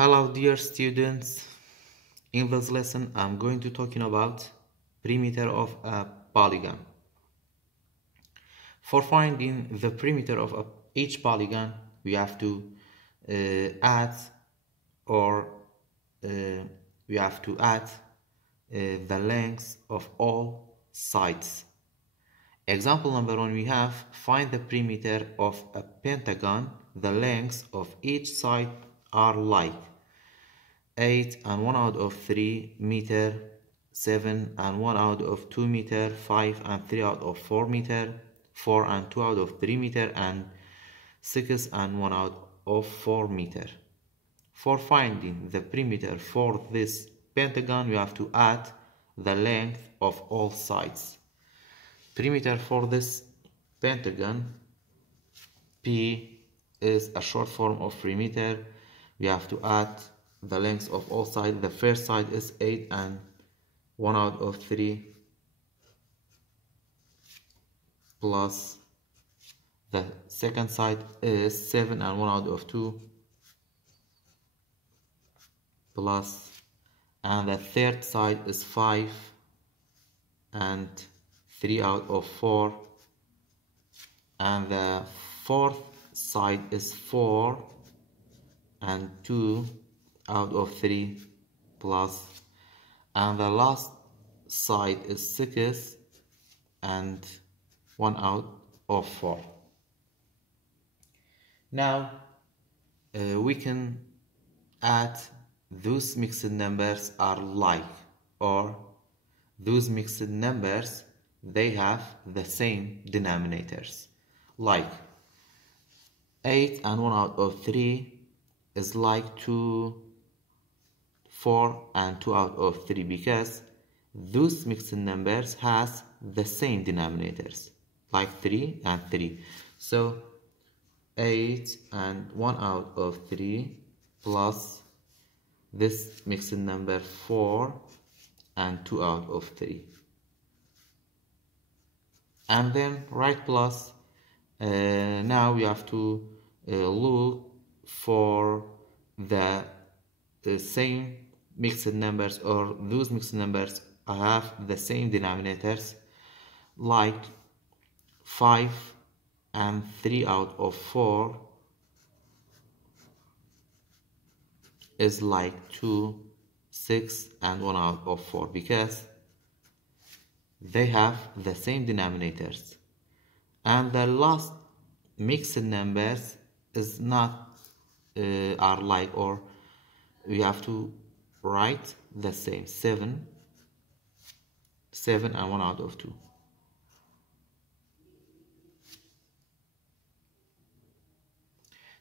Hello dear students, in this lesson I'm going to talking about perimeter of a polygon. For finding the perimeter of each polygon we have to add the lengths of all sides. Example number 1, we have find the perimeter of a pentagon. The lengths of each side are like 8 and 1 out of 3 meter, 7 and 1 out of 2 meter, 5 and 3 out of 4 meter, 4 and 2 out of 3 meter, and 6 and 1 out of 4 meter. For finding the perimeter for this pentagon, we have to add the length of all sides. Perimeter for this pentagon, P is a short form of perimeter. We have to add the length of all sides. The first side is 8 and 1 out of 3 plus the second side is 7 and 1 out of 2 plus, and the third side is 5 and 3 out of 4, and the fourth side is 4 and 2 out of 3 plus, and the last side is 6 and 1 out of 4. Now we can add those mixed numbers are like, or those mixed numbers they have the same denominators. Like 8 and 1 out of 3 is like 2, 4 and 2 out of 3 because those mixed numbers has the same denominators, like 3 and 3. So 8 and 1 out of 3 plus this mixed number 4 and 2 out of 3, and then write plus. Now we have to look for the same mixed numbers, or those mixed numbers have the same denominators, like 5 and 3 out of 4 is like 2, 6 and 1 out of 4 because they have the same denominators. And the last mixed numbers is not are like, or we have to write the same, 7 and 1 out of 2.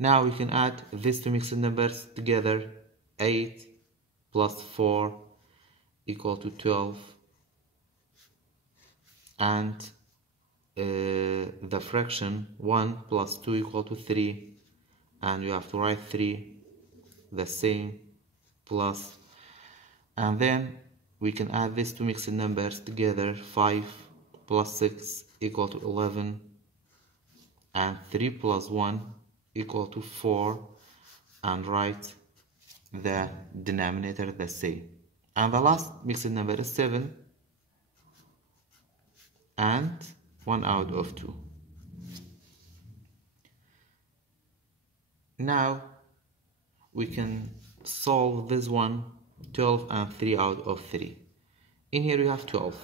Now we can add these two mixed numbers together. 8 plus 4 equal to 12, and the fraction 1 plus 2 equal to 3, and you have to write 3 the same plus, and then we can add these two mixed numbers together. 5 plus 6 equal to 11, and 3 plus 1 equal to 4, and write the denominator the same. And the last mixed number is 7 and 1 out of 2. Now we can solve this one. 12 and 3 out of 3. In here you have 12,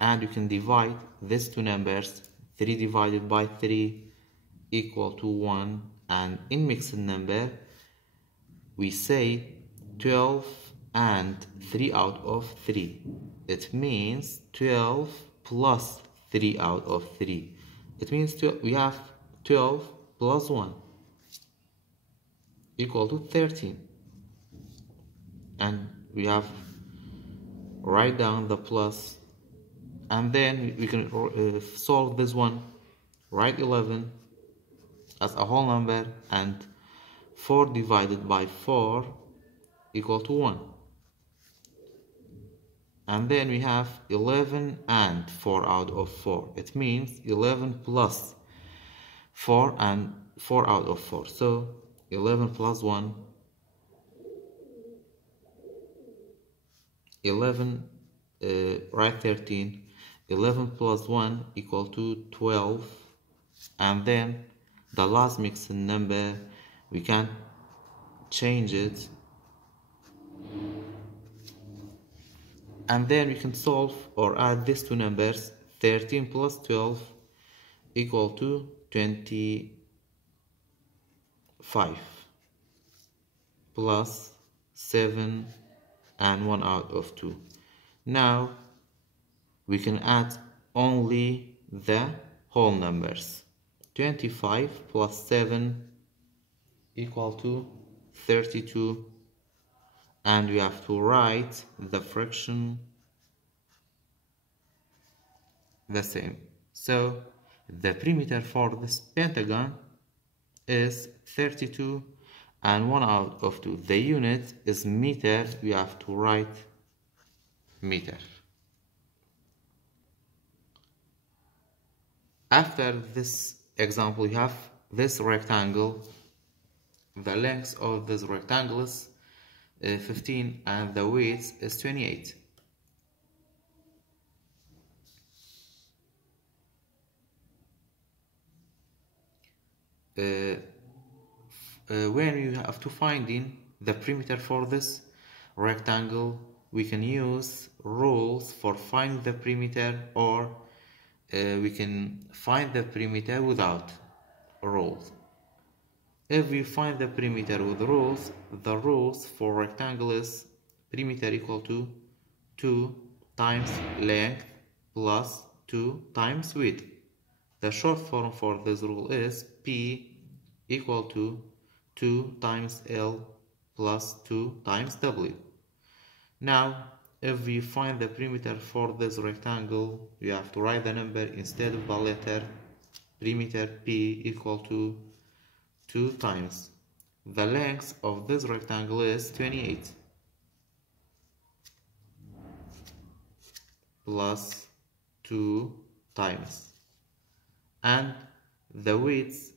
and you can divide these two numbers. 3 divided by 3 equal to 1, and in mixed number we say 12 and 3 out of 3. It means 12 plus 3 out of 3. It means we have 12 plus 1 equal to 13, and we have write down the plus, and then we can solve this one. Write 11 as a whole number, and 4 divided by 4 equal to 1, and then we have 11 and 4 out of 4. It means 11 plus 4 and 4 out of 4. So 11 plus 1, 11, write 13, 11 plus 1 equal to 12, and then the last mixed number, we can change it, and then we can solve or add these two numbers. 13 plus 12 equal to 25 plus 7 and 1 out of 2. Now we can add only the whole numbers. 25 plus 7 equal to 32, and we have to write the fraction the same. So the perimeter for this pentagon is 32 and 1 out of 2. The unit is meter, we have to write meter. After this example, you have this rectangle. The length of this rectangle is 15 and the width is 28. When you have to find in the perimeter for this rectangle, we can use rules for finding the perimeter, or we can find the perimeter without rules. If we find the perimeter with rules, the rules for rectangle is perimeter equal to 2 times length plus 2 times width. The short form for this rule is P equal to 2 times L plus 2 times W. Now, if we find the perimeter for this rectangle, we have to write the number instead of the letter. Perimeter P equal to 2 times the length of this rectangle is 28 plus 2 times, and the width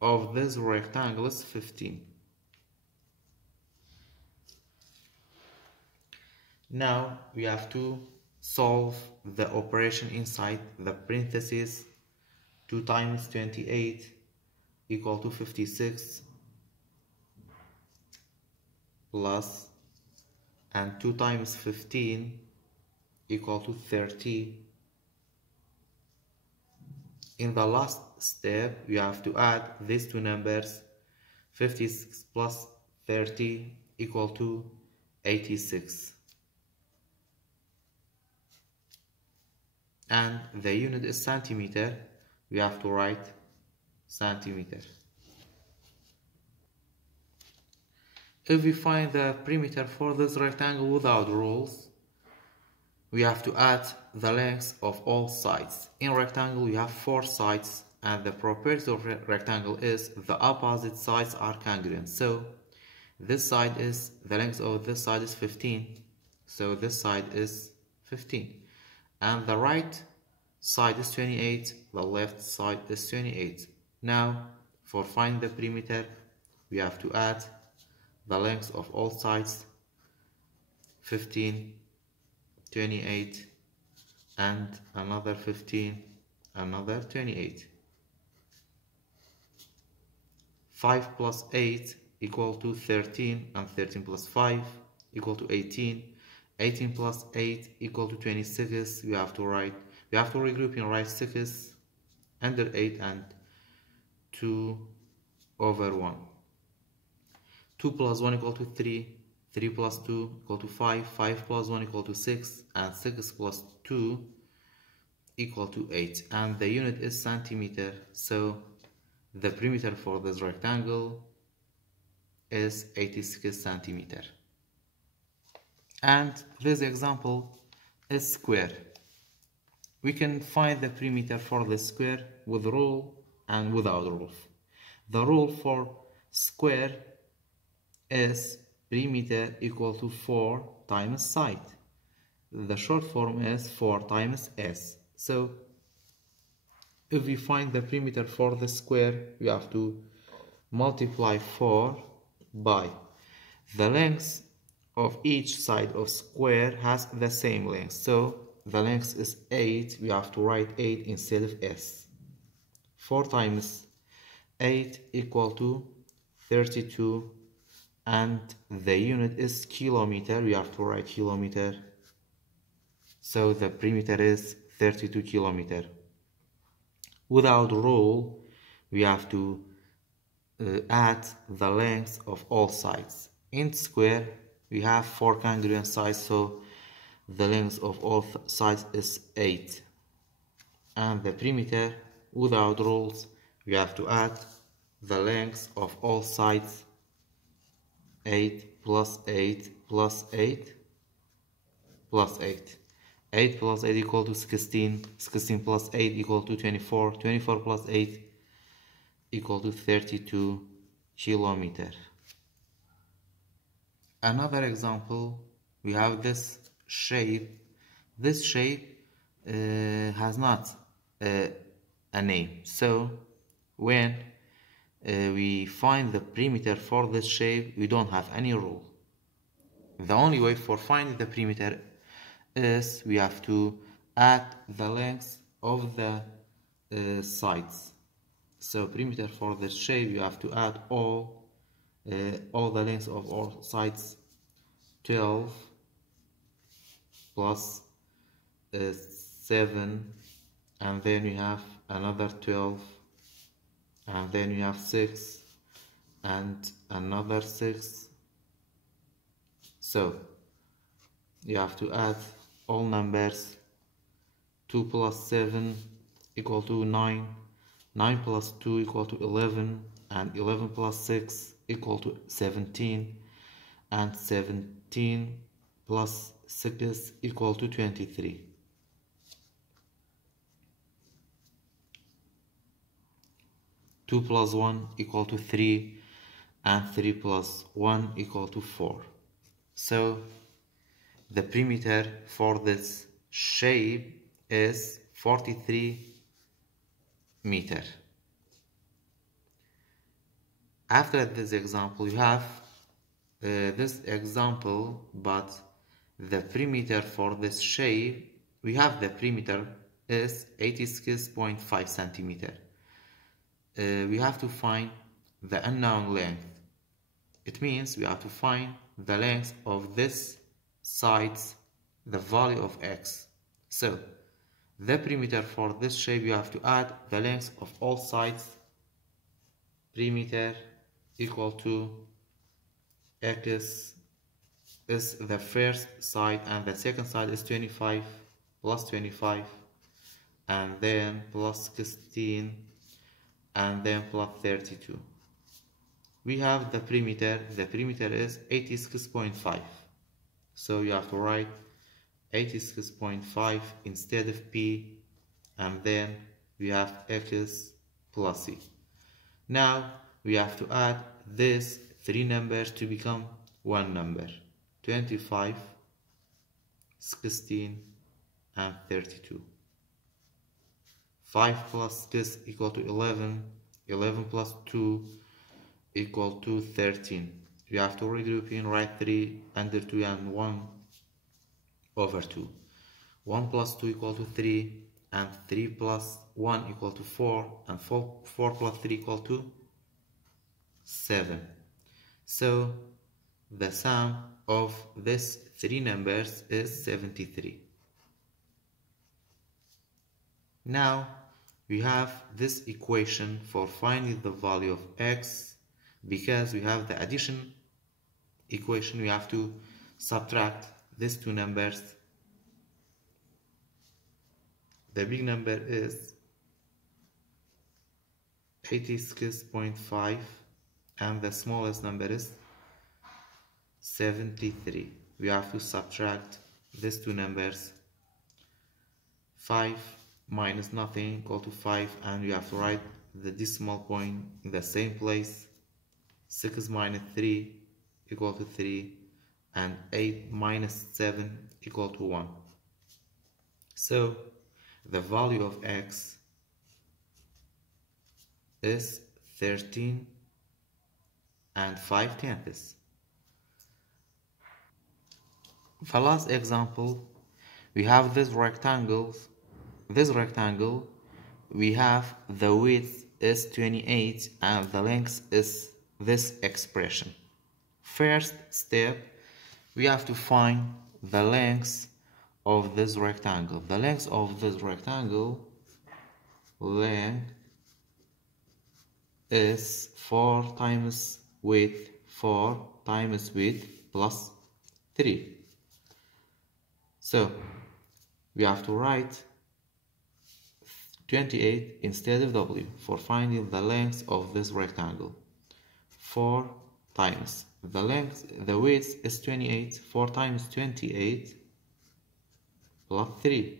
of this rectangle is 15. Now we have to solve the operation inside the parentheses. 2 times 28 equal to 56 plus, and 2 times 15 equal to 30. In the last step, we have to add these two numbers. 56 plus 30 equal to 86. And the unit is centimeter. We have to write centimeter. If we find the perimeter for this rectangle without rules, we have to add the lengths of all sides. In rectangle, we have 4 sides, and the property of rectangle is the opposite sides are congruent. So this side is, the length of this side is 15, so this side is 15, and the right side is 28, the left side is 28. Now, for finding the perimeter, we have to add the length of all sides, 15, 28, and another 15, another 28. 5 plus 8 equal to 13, and 13 plus 5 equal to 18. 18 plus 8 equal to 26. We have to regroup and write 6 under 8 and 2 over 1. 2 plus 1 equal to 3. 3 plus 2 equal to 5. 5 plus 1 equal to 6. And 6 plus 2 equal to 8. And the unit is centimeter. So the perimeter for this rectangle is 86 centimeter. And this example is square. We can find the perimeter for the square with rule and without rule. The rule for square is perimeter equal to 4 times side. The short form is 4 times S. So if we find the perimeter for the square, we have to multiply 4 by the length of each side of square has the same length. So the length is 8. We have to write 8 instead of s. 4 times 8 equal to 32, and the unit is kilometer. We have to write kilometer. So the perimeter is 32 kilometer. Without rule, we have to add the length of all sides. In square, we have 4 congruent sides, so the length of all sides is 8. And the perimeter, without rules, we have to add the length of all sides, 8 plus 8 plus 8 plus 8. 8 plus 8 equal to 16. 16 plus 8 equal to 24. 24 plus 8 equal to 32 kilometer. Another example, we have this shape. This shape has not a name. So when we find the perimeter for this shape, we don't have any rule. The only way for finding the perimeter is we have to add the length of the sides. So perimeter for this shape, you have to add all the lengths of all sides. 12 plus 7, and then you have another 12, and then you have 6 and another 6. So you have to add all numbers. 2 plus 7 equal to 9, 9 plus 2 equal to 11, and 11 plus 6 equal to 17, and 17 plus 6 equal to 23. 2 plus 1 equal to 3, and 3 plus 1 equal to 4. So the perimeter for this shape is 43 meter. After this example, you have this example, but the perimeter for this shape, we have the perimeter is 86.5 centimeter. We have to find the unknown length. It means we have to find the length of this sides, the value of x. So the perimeter for this shape, you have to add the length of all sides. Perimeter equal to x is the first side, and the second side is 25 plus 25, and then plus 16, and then plus 32. We have the perimeter is 86.5. So you have to write 86.5 instead of p, and then we have x plus c. Now we have to add these 3 numbers to become one number. 25, 16, and 32. 5 plus 6 equal to 11. 11 plus 2 equal to 13. We have to regroup and write 3 under 2 and 1 over 2. 1 plus 2 equal to 3, and 3 plus 1 equal to 4, and 4 plus 3 equal to 7. So the sum of these 3 numbers is 73. Now we have this equation for finding the value of x. Because we have the addition equation, we have to subtract these 2 numbers. The big number is 86.5, and the smallest number is 73. We have to subtract these 2 numbers. 5 minus nothing equal to 5, and we have to write the decimal point in the same place. 6 minus 3 equal to 3, and 8 minus 7 equal to 1. So the value of x is 13 and 5/10. The last example, we have this rectangle. We have the width is 28 and the length is this expression. First step, we have to find the length of this rectangle. The length of this rectangle length is 4 times width plus 3. So we have to write 28 instead of W for finding the length of this rectangle. 4 times the width is 28, 4 times 28 plus 3.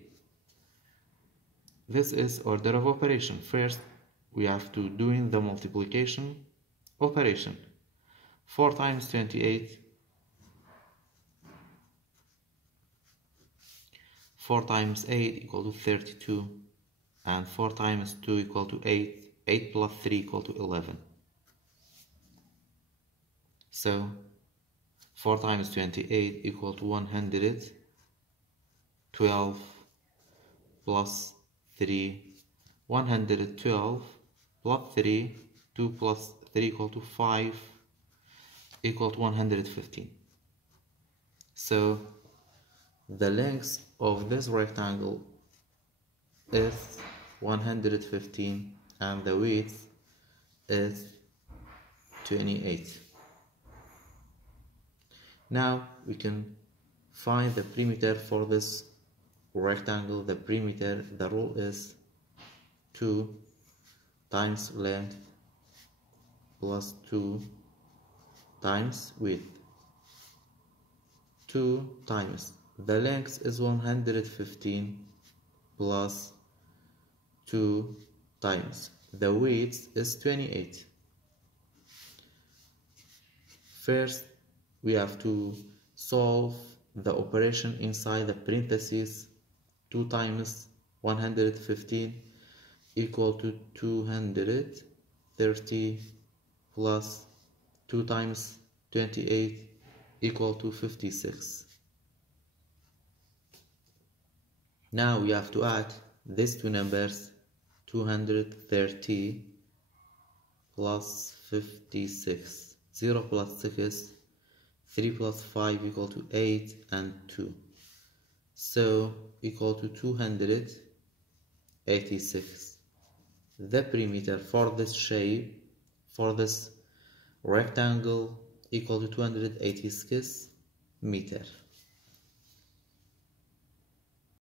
This is order of operation. First, we have to doing the multiplication operation. 4 times 28, 4 times 8 equal to 32, and 4 times 2 equal to 8, 8 plus 3 equal to 11. So 4 times 28 equal to 112 plus 3, 112 plus 3, 2 plus 3 equal to 5, equal to 115. So the length of this rectangle is 115 and the width is 28. Now we can find the perimeter for this rectangle. The perimeter, the rule is 2 times length plus 2 times width. 2 times the length is 115 plus 2 times the width is 28. First, we have to solve the operation inside the parentheses. 2 times 115 equal to 230 plus 2 times 28 equal to 56. Now we have to add these two numbers, 230 plus 56. 0 plus 6, 3 plus 5 equal to 8 and 2. So equal to 286. The perimeter for this shape, for this rectangle, equal to 286 meters.